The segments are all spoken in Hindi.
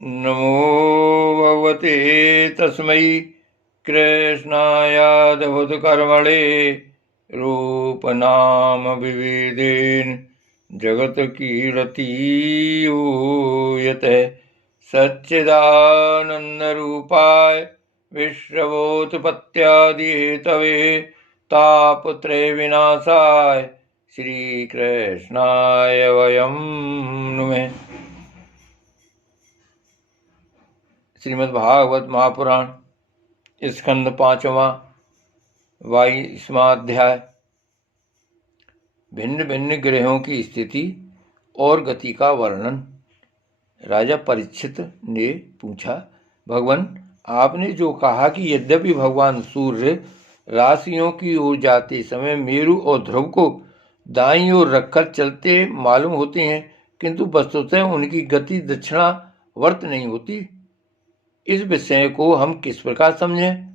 नमो भगवते तस्मै कृष्णायादभुतकर्मणे रूपनाम विविधेन जगत्कीर्तियूयते सच्चिदानन्दरूपाय विश्वोत्पत्त्यादिहेतवे तापत्रय विनाशाय श्रीकृष्णाय वयं नुमः। श्रीमद्भागवत महापुराण स्कंद 5वां 22वां अध्याय। भिन्न भिन्न ग्रहों की स्थिति और गति का वर्णन। राजा परीक्षित ने पूछा, भगवान, आपने जो कहा कि यद्यपि भगवान सूर्य राशियों की ओर जाते समय मेरु और ध्रुव को दाईं ओर रखकर चलते मालूम होते हैं, किंतु वस्तुतः उनकी गति दक्षिणावर्त नहीं होती, इस विषय को हम किस प्रकार समझें?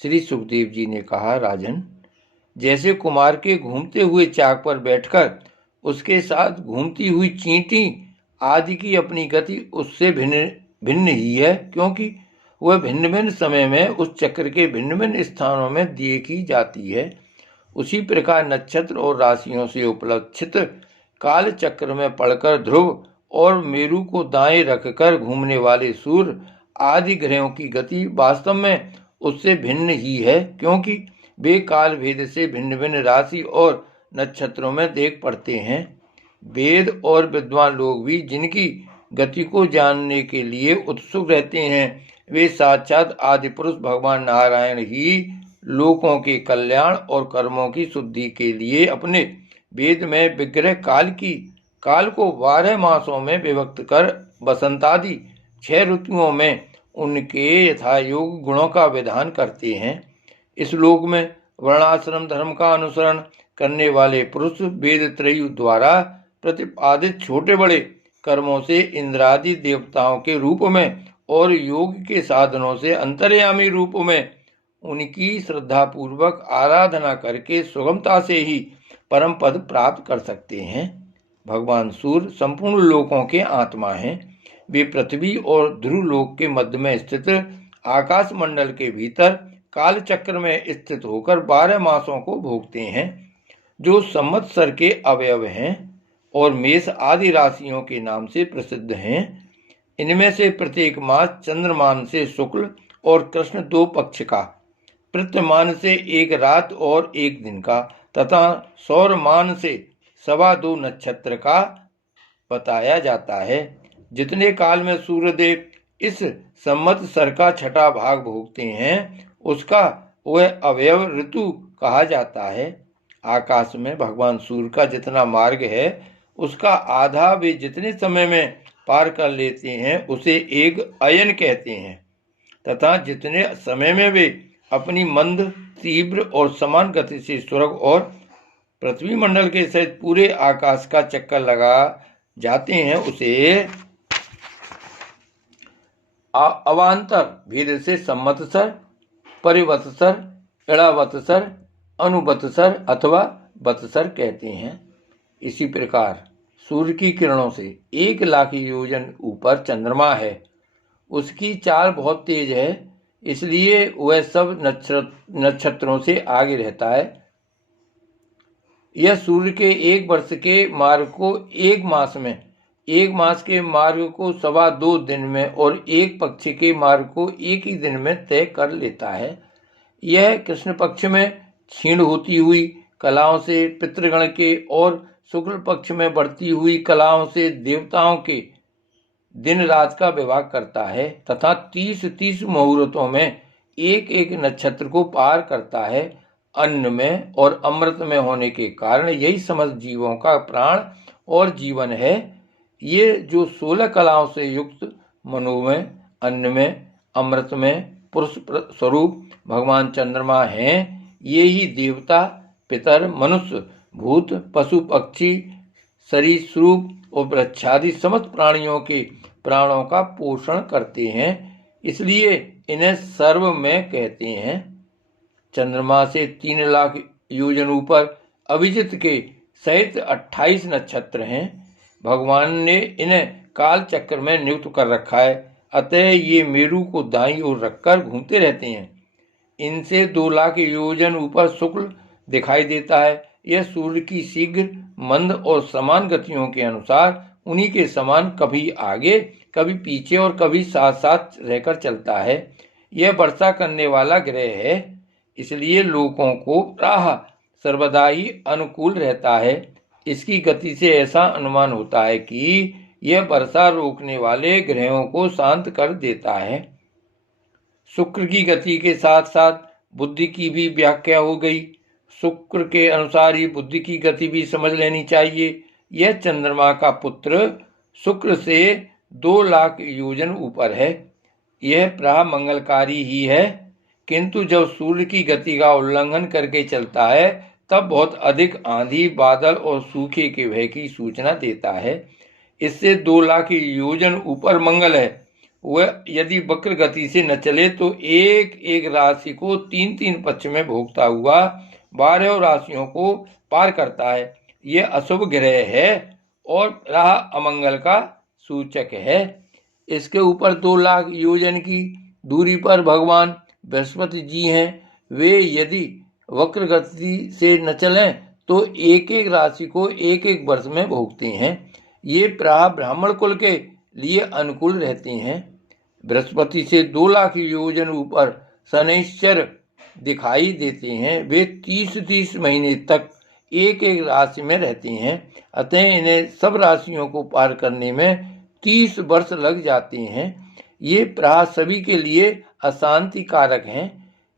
श्री सुखदेव जी ने कहा, राजन, जैसे कुमार के घूमते हुए चाक पर बैठकर उसके साथ घूमती हुई चींटी आदि की अपनी गति उससे भिन्न ही है, क्योंकि वह भिन्न भिन्न समय में उस चक्र के भिन्न भिन्न स्थानों में देखी जाती है, उसी प्रकार नक्षत्र और राशियों से उपलक्षित काल चक्र में पड़कर ध्रुव और मेरु को दाएं रखकर घूमने वाले सूर्य आदि ग्रहों की गति वास्तव में उससे भिन्न ही है, क्योंकि वे काल भेद से भिन्न भिन्न राशि और नक्षत्रों में देख पड़ते हैं। वेद और विद्वान लोग भी जिनकी गति को जानने के लिए उत्सुक रहते हैं, वे साक्षात आदि पुरुष भगवान नारायण ही लोकों के कल्याण और कर्मों की शुद्धि के लिए अपने वेद में विग्रह काल को 12 मासों में विभक्त कर वसंत आदि 6 ऋतुओं में उनके यथायोग गुणों का विधान करते हैं। इस लोक में वर्णाश्रम धर्म का अनुसरण करने वाले पुरुष वेद त्रयी द्वारा प्रतिपादित छोटे बड़े कर्मों से इंद्रादि देवताओं के रूप में और योग के साधनों से अंतर्यामी रूप में उनकी श्रद्धा पूर्वक आराधना करके सुगमता से ही परम पद प्राप्त कर सकते हैं। भगवान सूर्य संपूर्ण लोकों के आत्मा हैं। वे पृथ्वी और ध्रुव लोक के मध्य में स्थित आकाश मंडल के भीतर काल चक्र में स्थित होकर 12 मासों को भोगते हैं, जो संवत्सर के अवयव हैं और मेष आदि राशियों के नाम से प्रसिद्ध हैं। इनमें से प्रत्येक मास चंद्रमान से शुक्ल और कृष्ण 2 पक्ष का, प्रत्यमान से 1 रात और 1 दिन का तथा सौरमान से 2.25 नक्षत्र का बताया जाता है। जितने काल में सूर्यदेव इस संवत्सर का 6ठा भाग भोगते हैं, उसका वह अवयव ऋतु कहा जाता है। आकाश में भगवान सूर्य का जितना मार्ग है, उसका आधा वे जितने समय में पार कर लेते हैं, उसे एक अयन कहते हैं, तथा जितने समय में वे अपनी मंद, तीव्र और समान गति से स्वर्ग और पृथ्वी मंडल के सहित पूरे आकाश का चक्कर लगा जाते हैं, उसे अवान्तर भेद से संवत्सर, परिवत्सर, इड़ावत्सर, अनुवत्सर अथवा वत्सर कहते हैं। इसी प्रकार सूर्य की किरणों से 1 लाख योजन ऊपर चंद्रमा है। उसकी चाल बहुत तेज है, इसलिए वह सब नक्षत्रों से आगे रहता है। यह सूर्य के 1 वर्ष के मार्ग को 1 मास में, 1 मास के मार्ग को 2.25 दिन में और 1 पक्ष के मार्ग को 1 ही दिन में तय कर लेता है। यह कृष्ण पक्ष में क्षीण होती हुई कलाओं से पितृगण के और शुक्ल पक्ष में बढ़ती हुई कलाओं से देवताओं के दिन रात का विभाग करता है तथा 30-30 मुहूर्तों में 1-1 नक्षत्र को पार करता है। अन्न में और अमृत में होने के कारण यही समस्त जीवों का प्राण और जीवन है। ये जो 16 कलाओं से युक्त मनोमय, अन्न में, अमृत में पुरुष स्वरूप भगवान चंद्रमा हैं, ये ही देवता, पितर, मनुष्य, भूत, पशु, पक्षी, सरीसृप और वृक्षादि समस्त प्राणियों के प्राणों का पोषण करते हैं, इसलिए इन्हें सर्व में कहते हैं। चंद्रमा से 3 लाख योजन ऊपर अभिजित के सहित 28 नक्षत्र हैं। भगवान ने इन्हें काल चक्र में नियुक्त कर रखा है, अतः ये मेरु को दाईं ओर रखकर घूमते रहते हैं। इनसे 2 लाख योजन ऊपर शुक्ल दिखाई देता है। यह सूर्य की शीघ्र, मंद और समान गतियों के अनुसार उन्हीं के समान कभी आगे, कभी पीछे और कभी साथ साथ रहकर चलता है। यह वर्षा करने वाला ग्रह है, इसलिए लोगों को राह सर्वदा ही अनुकूल रहता है। इसकी गति से ऐसा अनुमान होता है कि यह वर्षा रोकने वाले ग्रहों को शांत कर देता है। शुक्र की गति के साथ साथ बुद्धि की भी व्याख्या हो गई। शुक्र के अनुसार ही बुद्धि की गति भी समझ लेनी चाहिए। यह चंद्रमा का पुत्र शुक्र से 2 लाख योजन ऊपर है। यह प्राय मंगलकारी ही है, किंतु जब सूर्य की गति का उल्लंघन करके चलता है तब बहुत अधिक आंधी, बादल और सूखे के भय की सूचना देता है। इससे 2 लाख योजन ऊपर मंगल है। वह यदि वक्र गति से न चले तो एक एक राशि को 3-3 पक्ष में भोगता हुआ 12 राशियों को पार करता है। यह अशुभ ग्रह है और राह अमंगल का सूचक है। इसके ऊपर 2 लाख योजन की दूरी पर भगवान बृहस्पति जी हैं। वे यदि वक्र गति से न चलें तो एक एक राशि को एक एक वर्ष में भोगते हैं। ये प्राय ब्राह्मण कुल के लिए अनुकूल रहते हैं। बृहस्पति से 2 लाख योजन ऊपर शनैश्चर दिखाई देते हैं। वे 30-30 महीने तक एक एक राशि में रहते हैं। अतः इन्हें सब राशियों को पार करने में 30 वर्ष लग जाते हैं। ये प्राय सभी के लिए अशांति कारक हैं।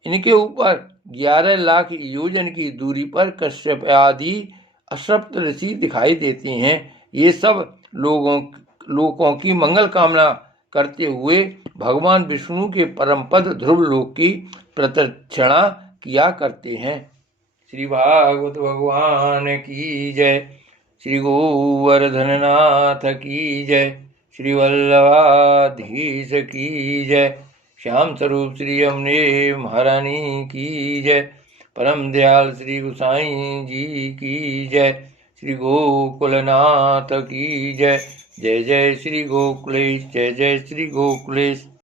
इनके ऊपर 11 लाख योजन की दूरी पर कश्यप आदि अश्वत्थ ऋषि दिखाई देते हैं। ये सब लोगों की मंगल कामना करते हुए भगवान विष्णु के परम पद ध्रुव लोक की प्रदक्षिणा किया करते हैं। श्री भागवत भगवान की जय। श्री गोवर्धननाथ की जय। श्री वल्लभाधीश की जय। श्याम स्वरूप श्री यमुने महारानी की जय। परम दयाल श्री गोसाई जी की जय। श्री गोकुलनाथ की जय। जय जय श्री गोकुलेश, जय जय श्री गोकुलेश।